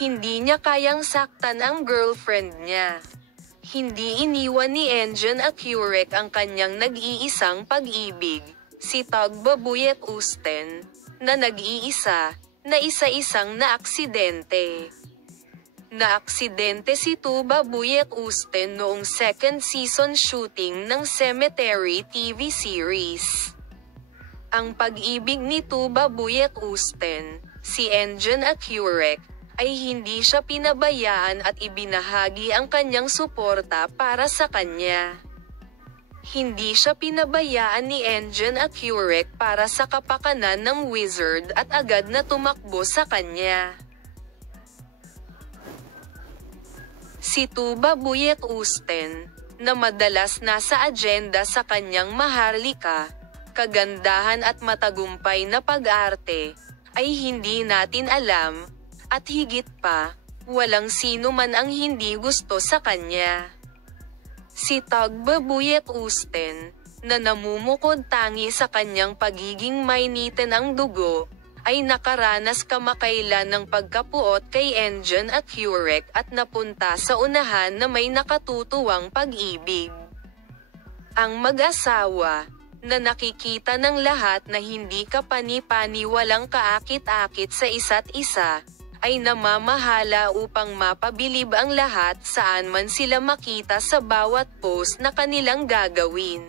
Hindi niya kayang saktan ang girlfriend niya. Hindi iniwan ni Engin Acurek ang kanyang nag-iisang pag-ibig, si Tagbabuyet Usten, na nag-iisa, na isa-isang naaksidente. Naaksidente si Tagbabuyet Usten noong second season shooting ng Cemetery TV series. Ang pag-ibig ni Tagbabuyet Usten, si Engin Acurek, ay hindi siya pinabayaan at ibinahagi ang kanyang suporta para sa kanya. Hindi siya pinabayaan ni Engin Acurek para sa kapakanan ng Wizard at agad na tumakbo sa kanya. Si Tagbabuyet Usten, na madalas nasa agenda sa kanyang maharlika, kagandahan at matagumpay na pag-arte, ay hindi natin alam, at higit pa, walang sino man ang hindi gusto sa kanya. Si Tagbabuyet Usten, na namumukod tangi sa kanyang pagiging mainitin ang dugo, ay nakaranas kamakailan ng pagkapuot kay Engin Acurek at napunta sa unahan na may nakatutuwang pag-ibig. Ang mag-asawa, na nakikita ng lahat na hindi kapani-pani walang kaakit-akit sa isa't isa, ay namamahala upang mapabilib ang lahat saan man sila makita sa bawat post na kanilang gagawin.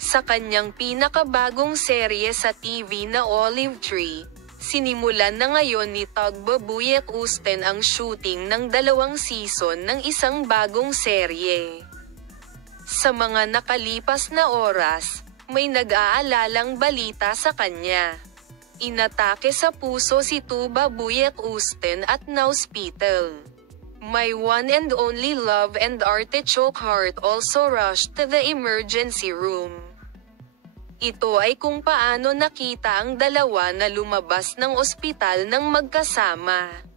Sa kanyang pinakabagong serye sa TV na Olive Tree, sinimulan na ngayon ni Tagbabuyet Usten ang shooting ng 2 season ng isang bagong serye. Sa mga nakalipas na oras, may nag-aalalang balita sa kanya. Inatake sa puso si Tagbabuyet Usten at na-ospital. My one and only love and artichoke heart also rushed to the emergency room. Ito ay kung paano nakita ang dalawa na lumabas ng ospital ng magkasama.